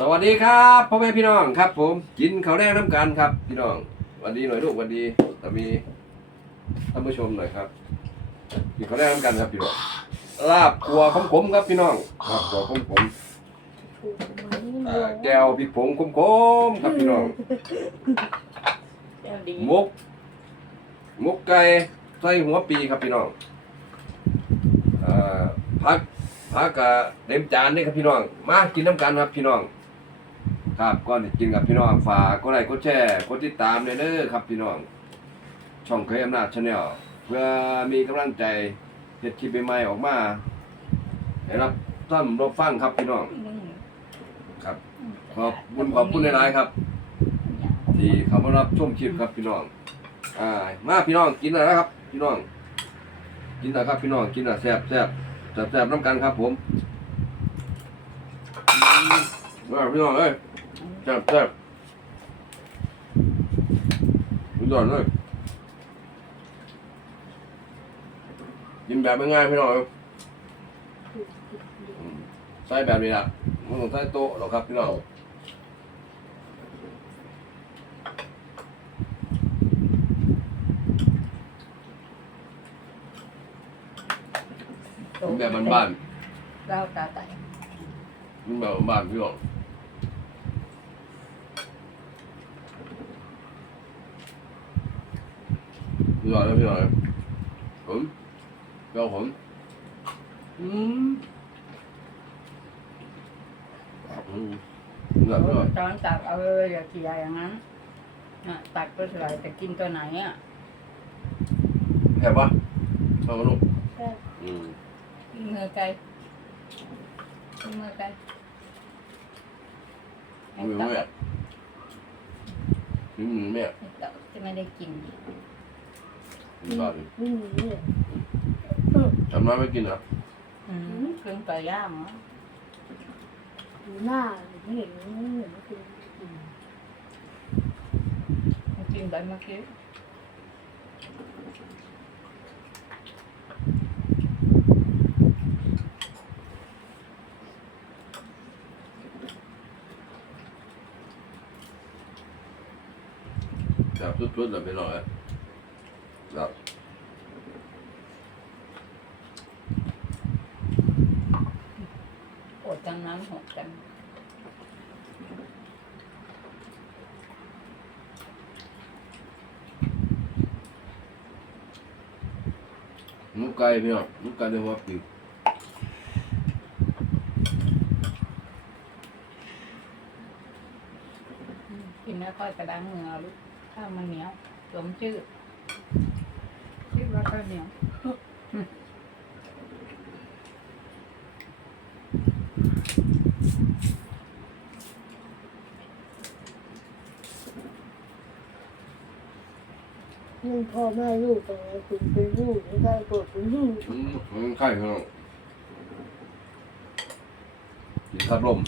สวัสดีครับพ่อแม่พี่น้องครับ ผมกินข้าวแดงน้ำกันครับ พี่น้องสวัสดีหน่อยลูกสวัสดีสามีท่านผู้ชมหน่อยครับกินข้าวแดงน้ำกันครับพี่น้องลาบกัวขมๆครับพี่น้องลาบกัวขมๆอ่าแก้วพริกผงขมๆครับพี่น้องเดี๋ยวดีหมกหมกไก่ใส่หัวปีครับพี่น้องอ่าพักพักกะเต็มจานนี่ครับพี่น้อง มากินน้ำกันครับพี่น้อง ครับก่อนจะกินกับพี่น้องฝากกดไลค์กดแชร์กดติดตามเด้อครับพี่น้อง ช่องเคยอำนาจชาแนลเพื่อมีกำลังใจเฮ็ดคลิปใหม่ๆออกมาให้รับท่านรับฟังครับพี่น้องอืมครับ ขอบคุณขอบคุณหลายๆครับ ที่เขามารับชมคลิปครับพี่น้อง อ่า มาพี่น้องกินหน่อยนะครับ พี่น้อง กินหน่อยครับพี่น้องกินหน่อยแซ่บแซ่บแซ่บแซ่บน้ำกันครับผมอืมมาพี่น้องเอ้ย แซ่บแซ่บสุดยอดเลยกินแบบง่ายๆพี่น้องเอ้ยอืมใส่แบบนี้ละไม่ต้องใส่โต๊ะหรอกครับพี่น้องกินแบบบ้านเล่าตาไตๆกินแบบบ้านๆพี่น้อง พี่น้องนะพี่น้องนะผมเจ้าผมอืมอืมพี่น้องพี่น้องตอนตักเอาเลยอย่าเกลี่ยอย่างนั้นน่ะตักก็ใส่แต่กินตัวไหนอะแค่ปะเอามาลูกอืมมือไก่มือไก่มือแม่มือแม่ตักจะไม่ได้กิน กินบ้านไม่มีเลยทำน้ำไม่กินอะอืมเครื่องไก่ย่างเหรอดูหน้าไม่เห็นไม่เห็นคือมันกินไปเมื่อกี้จับทุดๆแบบพี่น้อง เลยครับอดจังน้ำหกจังนุกไก่พี่น้องนุกไก่ในหัวปีกินแล้วค่อยกระด้างมือเอาลูกข้าวมันเหนียวสมชื่อคิดว่า ข้าวเหนียวนึ่งพ่อแม่ลูกแต่คุณเป็นลูกไม่ได้กดเป็นลูกอืมมันไข่พี่น้องกินทับลม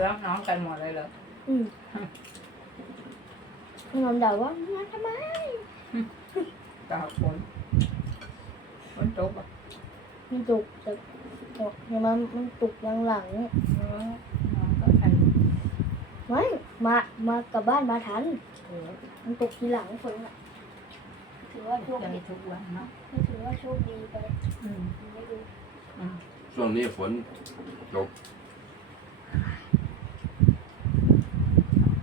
แล้วน้องกันหมดเลยเหรอ อืมขนมด่าว่ามาทำไม กาวฝนฝนตกอะมันตกแต่ตกยังมันมันตกยังหลังเออน้องก็ทันไม่มามากลับบ้านมาทัน เออมันตกทีหลังฝนอะถือว่าโชคใจดีทุกวันเนาะไม่ถือว่าโชคดีไปอืมไม่ดูอืมช่วงนี้ฝนตก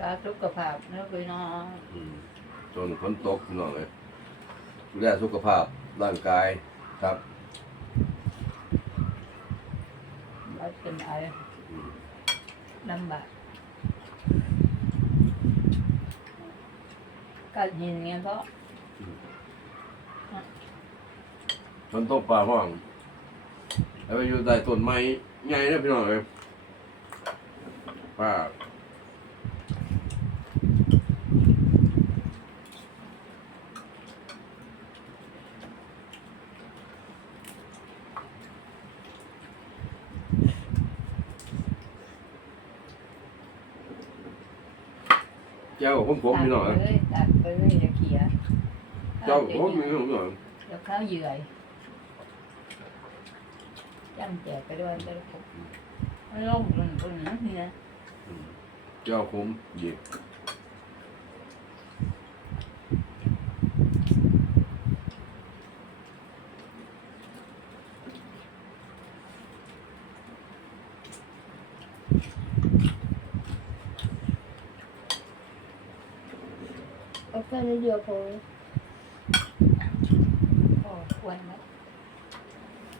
ตาสุขภาพเนื้อคุยน้องอืมช่วงฝนตกพี่น้องเลย ดูแลสุขภาพร่างกายครับเราเป็นไออืมลำบากการยินเงี้ยเพราะฝนตกป่าห้อง แล้วไปอยู่ใต้ต้นไม้ใหญ่นะพี่น้องเลยป้า เจ้าผมผมพี่น้องตัดไปเลยตัดไปเลยอย่าเขี่ยเจ้าผมพี่น้องพี่น้องเดี๋ยวข้าวเหยื่อยย่ำแจกไปด้วยไปเลยไม่ลงมันตรงนี้เนี่ยเจ้าคุ้มหยิบ ค่นี้เดียวพอพอควรไหม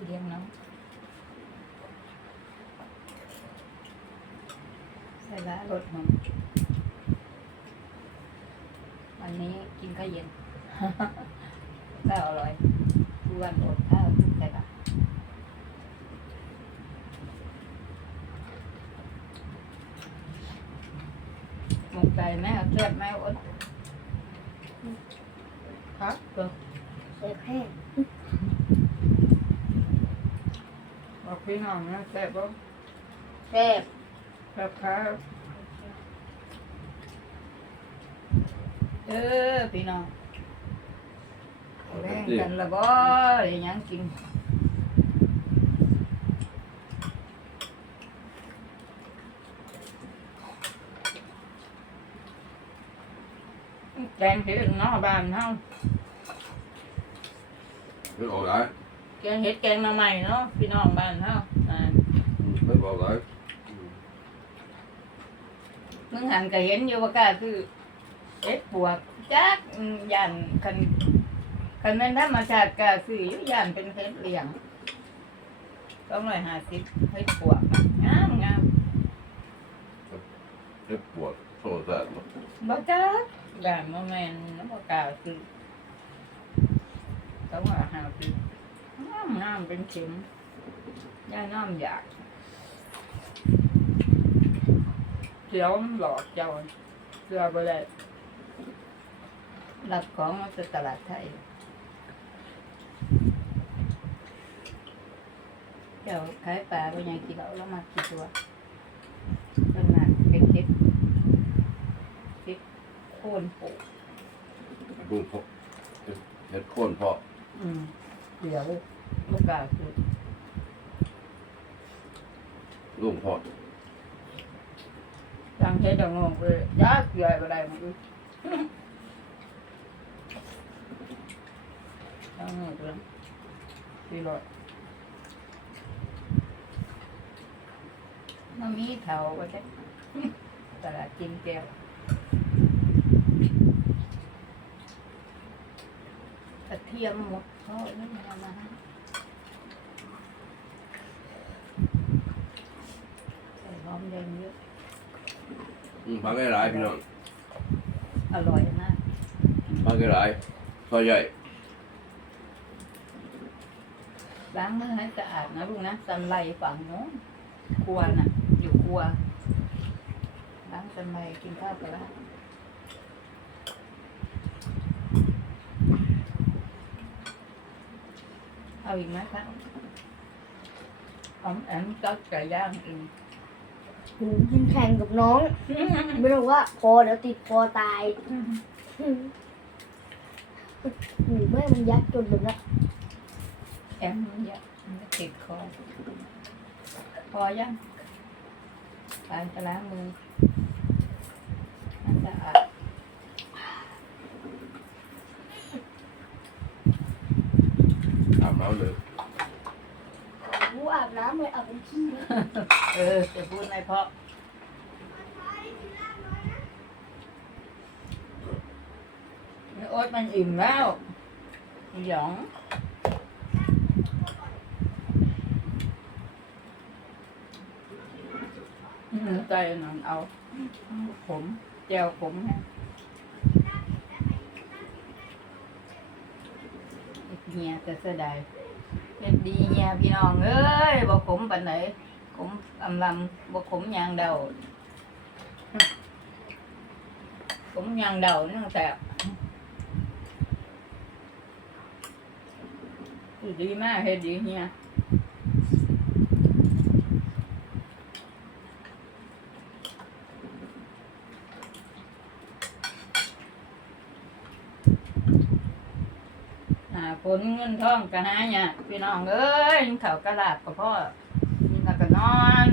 เลี้ยงน้องใส่ละรสหอมวันนี้กินข้าวเย็นข้าวอร่อยทุกวันอดข้าวใส่ละหมกไก่แม่เอาแซ่บแม่อด ครับก็เสร็จแห้งบอกพี่น้องนะแซ่บบ่แซ่บแซ่บครับเออพี่น้องแบ่งกันละบ่ได้หยังกินแกงเห็ดเนาะบ้านเฮา ไม่ออกไหลายแกงเห็ดแกงหน่อไม้เนาะพี่น้องบ้านเฮาอ่าไม่ออกไหลายมึงหันก็เห็นอยู่ว่ากล้าคือเอ็ดปวกจักอืมย่านคันคันแม่นธรรมชาติกล้าซื้ออยู่ย่านเป็นเห็ดเลี้ยงต้องร้อยห้าสิบเห็ดปวกงามงามเจ็บปวดโซ่แซ่บบ่จักย่านบ่แม่นน้ำบ่กล้าซื้อต้อ งร้อยห้าสิบงามงามเป็นเข็มย่าน้ำอยากเสียวหลอกเจ้าเสื้อบ่ได้รับของมาจากตลาดไทยเดี๋ยวขายปลาก็นยังกินเอาแล้วมากี่ตัวเป็นมาเป็นเค็ดเค็ดโค่นปูลุงพกเฮ็ดโค่นพอ อืมเดี๋ยวลูกกาคือลุงพอจังเฮ็ดดังงงเลยยากใหญ่บ่ได้มันดูจังงงเลยสี่ร้อยมันมีเถาว่าจะตลาดกินแก้ว กระเทียมหมดเพราะนี่มันเอามาให้ใส่หอมแดงเยอะ อืมพักให้หลายพี่น้องอร่อยมากพักให้หลายซอยใหญ่ล้างมือให้สะอาดนะลูกนะสันไลฝั่งโน้นครัวน่ะ อยู่ครัวล้างสันไลกินข้าวไปแล้ว อาอีกไหมคะอมแอมก็ไก่ย่างอีกหนูกินแข่งกับน้อง ไม่รู้ว่าพอเดี๋ยวติดคอตายหนูแม่มันยัดจนแบบนั้นแอมมันเยอะมันจะติดคอพอยังไปจะล้างมือให้สะอาด อาบน้ำเลย กูอาบน้ำ เออจะพูดในเพราะโอ๊ตมันอิ่มแล้วหยองใจหนังเอา ผมแจวผมเฮียจะเสียดาย เป็นดีเฮียพี่น้องเอ้ยบ่ขมปานไหนขมอำลำบ่ขมยางเดาขมยางเดานี่มันแสบดีมากเฮ็ดดีเฮีย เงินทองกันหาเนี่ยพี่น้องเอ้ยเข่ากระลาบกับพ่อนี่แล้วก็นอน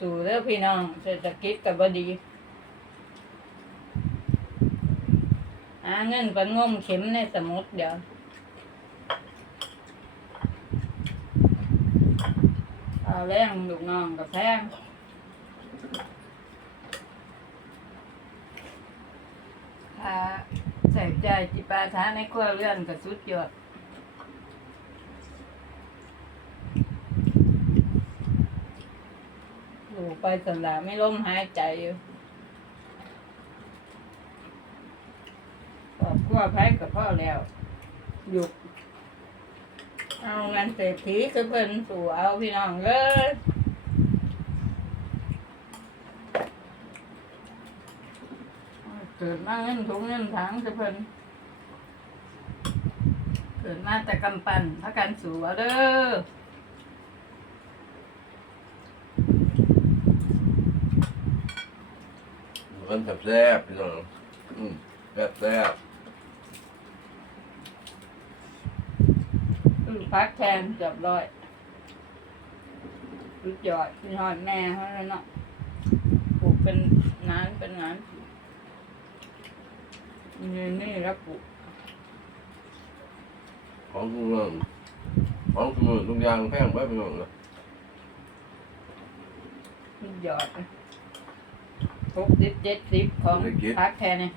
ตู่ๆแล้วพี่น้องเศรษฐกิจกับบดีหาเงินไปงมเข็มในสมุดเดี๋ยวเอาแรงลูกน้องกับแพง ใส่ใจจิปาทาในครัวเรือนก็สุดยอดอยู่ไปสำหรับไม่ล้มหายใจอยู่ครอบครัวไพ่กับพ่อแล้วหยุดเอาเงินเศรษฐีก็เพิ่นสู่เอาพี่น้องเลยเกิดมาเงินถุงเงินถังก็เพิ่นเกิดมาแต่กำปั้นพักกันสู่เอาเด้อมันแซ่บๆพี่น้องอืมแซ่บแซ่บอือพักแทนเกือบร้อยรุดยอดพี่หอยแม่เขาเลยเนาะปลูกเป็นงานเป็นงาน นี่นี่แล้วปลูกของทุกเรื่องของทุกเรื่องทุกอย่างแพงไปพี่น้องนะรุดยอดหกสิบเจ็ดสิบของพักแทนเนี่ย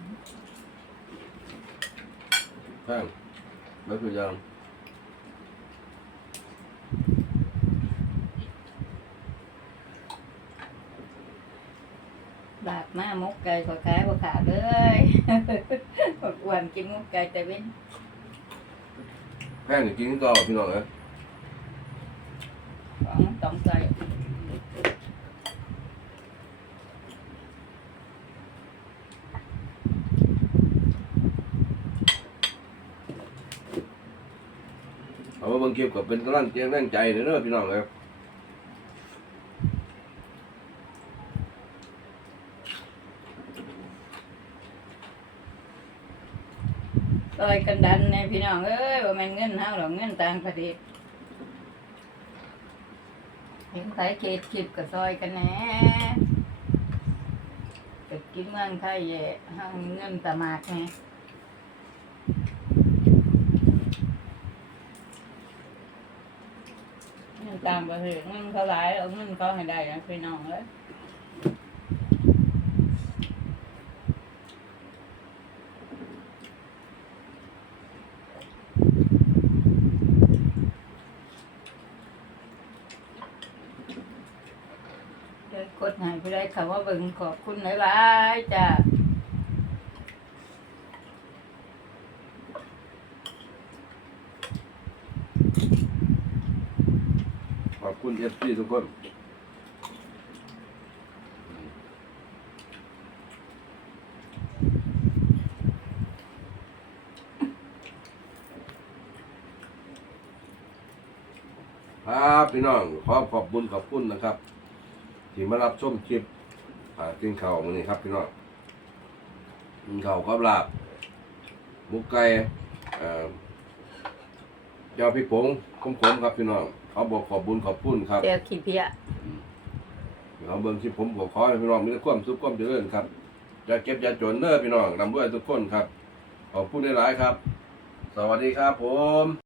แพงไปทุกอย่าง บาดมามกไก่ขอขายขอขาดเลยขออ้วนกินมกไก่แต่เว้นแพงจริงๆก็พี่น้องนะของสองไก่เอามาเบิ่งเก็บกับเป็นกำลังใจแรงใจเด้อพี่น้องครับ ซ อยกันดันในพี่น้องเอ้ยว่ามันเงินเฮาหรอกเงินต่างประเทศเห็นใครเขตคลิปกับซอยกันแหน่ไปกินเมืองไทยแย่เฮาเงินตะมากแหน่เงินต่างประเทศเงินเขาหลายเอาเงินเขาให้ได้นะพี่น้องเอ้ย เดี๋ยวกด ใหายไปได้ค่ะว่าเบิ่งขอบคุณหลายๆจ้าขอบคุณ FC ทุกคนครับพี่น้องขอขอบคุณขอบคุณนะครับ ที่มารับชมคลิป อ่ากินข้าวมื้อนี้ครับพี่น้องกินข้าวกับลาบหมุกไก่เอ่อเจ้าพริกผงขมๆครับพี่น้องขอบอกขอบคุญขอบคุณครับ เจอขี้เพียเราเบิ่งที่ผมขอขอให้พี่น้องมีแต่ความสุขความเจริญครับจะเก็บอย่าจนเด้อพี่น้องนำด้วยทุกคนครับ ขอบคุณหลายๆครับ สวัสดีครับผม